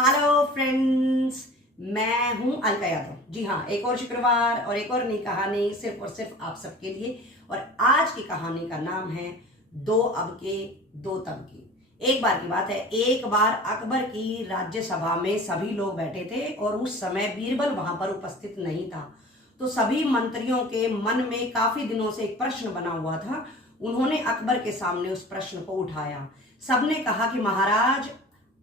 Hello friends, मैं हूं अलका यादव। जी हाँ, एक और शुक्रवार और एक और नई कहानी सिर्फ और सिर्फ आप सबके लिए। और आज की कहानी का नाम है दो अब के दो तब के। एक बार की बात है, एक बार अकबर की राज्यसभा में सभी लोग बैठे थे और उस समय बीरबल वहां पर उपस्थित नहीं था। तो सभी मंत्रियों के मन में काफी दिनों से एक प्रश्न बना हुआ था। उन्होंने अकबर के सामने उस प्रश्न को उठाया। सबने कहा कि महाराज,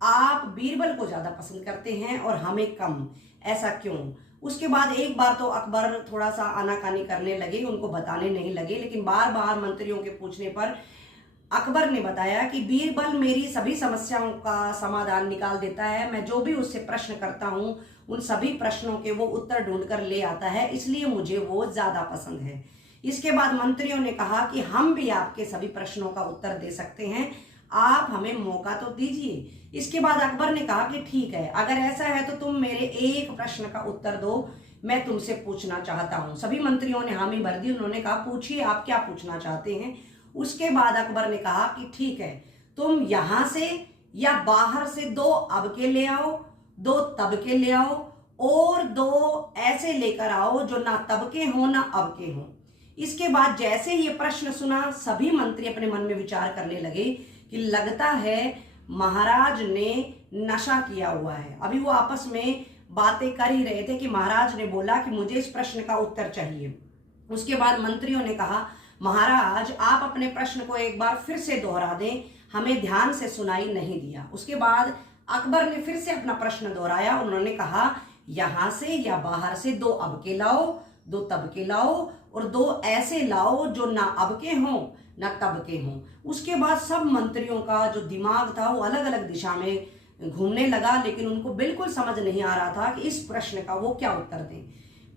आप बीरबल को ज्यादा पसंद करते हैं और हमें कम, ऐसा क्यों? उसके बाद एक बार तो अकबर थोड़ा सा आनाकानी करने लगे, उनको बताने नहीं लगे, लेकिन बार बार मंत्रियों के पूछने पर अकबर ने बताया कि बीरबल मेरी सभी समस्याओं का समाधान निकाल देता है। मैं जो भी उससे प्रश्न करता हूँ उन सभी प्रश्नों के वो उत्तर ढूंढ कर ले आता है, इसलिए मुझे वो ज्यादा पसंद है। इसके बाद मंत्रियों ने कहा कि हम भी आपके सभी प्रश्नों का उत्तर दे सकते हैं, आप हमें मौका तो दीजिए। इसके बाद अकबर ने कहा कि ठीक है, अगर ऐसा है तो तुम मेरे एक प्रश्न का उत्तर दो, मैं तुमसे पूछना चाहता हूं। सभी मंत्रियों ने हामी भर दी। उन्होंने कहा, पूछिए आप क्या पूछना चाहते हैं। उसके बाद अकबर ने कहा कि ठीक है, तुम यहां से या बाहर से दो अब के ले आओ, दो तब के ले आओ और दो ऐसे लेकर आओ जो ना तब के हो ना अब के हो। इसके बाद जैसे ही ये प्रश्न सुना, सभी मंत्री अपने मन में विचार करने लगे कि लगता है महाराज ने नशा किया हुआ है। अभी वो आपस में बातें कर ही रहे थे कि महाराज ने बोला कि मुझे इस प्रश्न का उत्तर चाहिए। उसके बाद मंत्रियों ने कहा, महाराज आप अपने प्रश्न को एक बार फिर से दोहरा दें, हमें ध्यान से सुनाई नहीं दिया। उसके बाद अकबर ने फिर से अपना प्रश्न दोहराया। उन्होंने कहा, यहां से या बाहर से दो अब के लाओ, दो तब के लाओ और दो ऐसे लाओ जो ना अब के हों ना तब के हों। उसके बाद सब मंत्रियों का जो दिमाग था वो अलग अलग दिशा में घूमने लगा, लेकिन उनको बिल्कुल समझ नहीं आ रहा था कि इस प्रश्न का वो क्या उत्तर दें।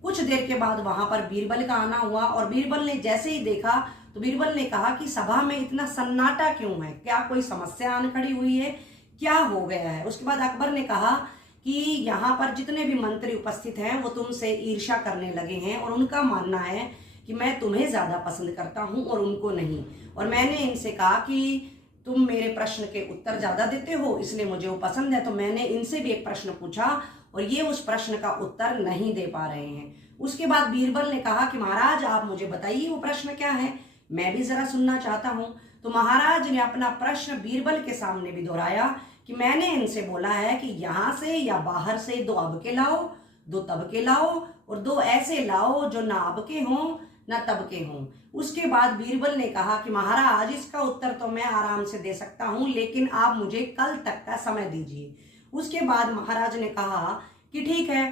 कुछ देर के बाद वहां पर बीरबल का आना हुआ और बीरबल ने जैसे ही देखा तो बीरबल ने कहा कि सभा में इतना सन्नाटा क्यों है, क्या कोई समस्या आन खड़ी हुई है, क्या हो गया है? उसके बाद अकबर ने कहा कि यहाँ पर जितने भी मंत्री उपस्थित हैं वो तुमसे ईर्ष्या करने लगे हैं और उनका मानना है कि मैं तुम्हें ज्यादा पसंद करता हूं और उनको नहीं। और मैंने इनसे कहा कि तुम मेरे प्रश्न के उत्तर ज्यादा देते हो, इसलिए मुझे वो पसंद है। तो मैंने इनसे भी एक प्रश्न पूछा और ये उस प्रश्न का उत्तर नहीं दे पा रहे हैं। उसके बाद बीरबल ने कहा कि महाराज आप मुझे बताइए वो प्रश्न क्या है, मैं भी जरा सुनना चाहता हूं। तो महाराज ने अपना प्रश्न बीरबल के सामने भी दोहराया कि मैंने इनसे बोला है कि यहां से या बाहर से दो अब के लाओ, दो तब के लाओ और दो ऐसे लाओ जो ना अब के हों ना तब के हों। उसके बाद बीरबल ने कहा कि महाराज इसका उत्तर तो मैं आराम से दे सकता हूं, लेकिन आप मुझे कल तक का समय दीजिए। उसके बाद महाराज ने कहा कि ठीक है,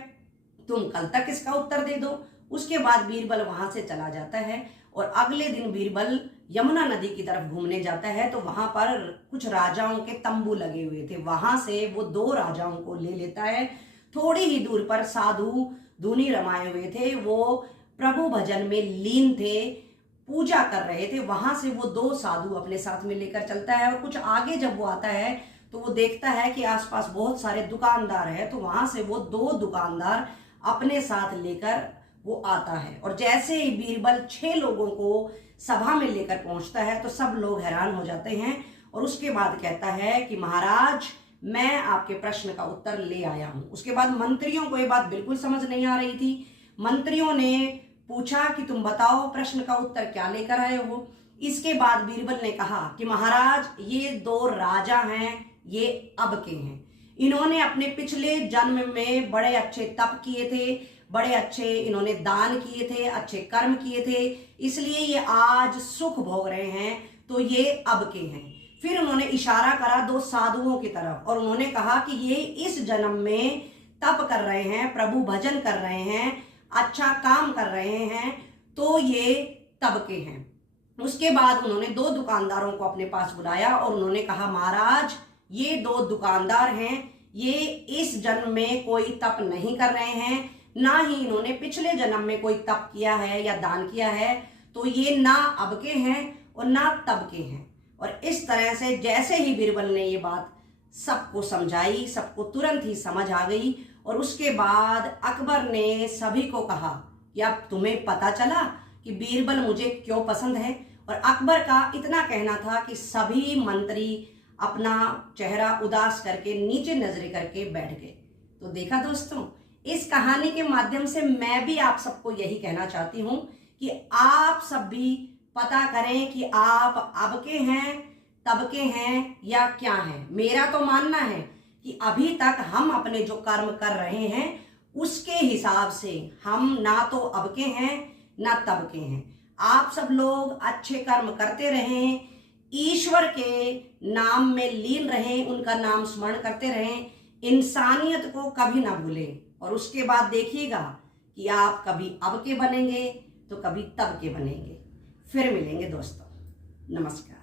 तुम कल तक इसका उत्तर दे दो। उसके बाद बीरबल वहां से चला जाता है और अगले दिन बीरबल यमुना नदी की तरफ घूमने जाता है। तो वहां पर कुछ राजाओं के तंबू लगे हुए थे, वहां से वो दो राजाओं को ले लेता है। थोड़ी ही दूर पर साधु धूनी रमाए हुए थे, वो प्रभु भजन में लीन थे, पूजा कर रहे थे। वहां से वो दो साधु अपने साथ में लेकर चलता है और कुछ आगे जब वो आता है तो वो देखता है कि आसपास बहुत सारे दुकानदार हैं। तो वहां से वो दो दुकानदार अपने साथ लेकर वो आता है और जैसे ही बीरबल 6 लोगों को सभा में लेकर पहुंचता है तो सब लोग हैरान हो जाते हैं। और उसके बाद कहता है कि महाराज मैं आपके प्रश्न का उत्तर ले आया हूं। उसके बाद मंत्रियों को ये बात बिल्कुल समझ नहीं आ रही थी। मंत्रियों ने पूछा कि तुम बताओ प्रश्न का उत्तर क्या लेकर आए हो। इसके बाद बीरबल ने कहा कि महाराज ये दो राजा हैं, ये अब के हैं। इन्होंने अपने पिछले जन्म में बड़े अच्छे तप किए थे, बड़े अच्छे इन्होंने दान किए थे, अच्छे कर्म किए थे, इसलिए ये आज सुख भोग रहे हैं, तो ये अब के हैं। फिर उन्होंने इशारा करा दो साधुओं की तरफ और उन्होंने कहा कि ये इस जन्म में तप कर रहे हैं, प्रभु भजन कर रहे हैं, अच्छा काम कर रहे हैं, तो ये तब के हैं। उसके बाद उन्होंने दो दुकानदारों को अपने पास बुलाया और उन्होंने कहा, महाराज ये दो दुकानदार हैं, ये इस जन्म में कोई तप नहीं कर रहे हैं, ना ही इन्होंने पिछले जन्म में कोई तप किया है या दान किया है, तो ये ना अब के हैं और ना तब के हैं। और इस तरह से जैसे ही बीरबल ने ये बात सबको समझाई, सबको तुरंत ही समझ आ गई। और उसके बाद अकबर ने सभी को कहा कि अब तुम्हें पता चला कि बीरबल मुझे क्यों पसंद है। और अकबर का इतना कहना था कि सभी मंत्री अपना चेहरा उदास करके नीचे नजरें करके बैठ गए। तो देखा दोस्तों, इस कहानी के माध्यम से मैं भी आप सबको यही कहना चाहती हूं कि आप सब भी पता करें कि आप अब के हैं, तब के हैं या क्या हैं। मेरा तो मानना है कि अभी तक हम अपने जो कर्म कर रहे हैं उसके हिसाब से हम ना तो अब के हैं ना तब के हैं। आप सब लोग अच्छे कर्म करते रहें, ईश्वर के नाम में लीन रहें, उनका नाम स्मरण करते रहें, इंसानियत को कभी ना भूलें। और उसके बाद देखिएगा कि आप कभी अब के बनेंगे तो कभी तब के बनेंगे। फिर मिलेंगे दोस्तों, नमस्कार।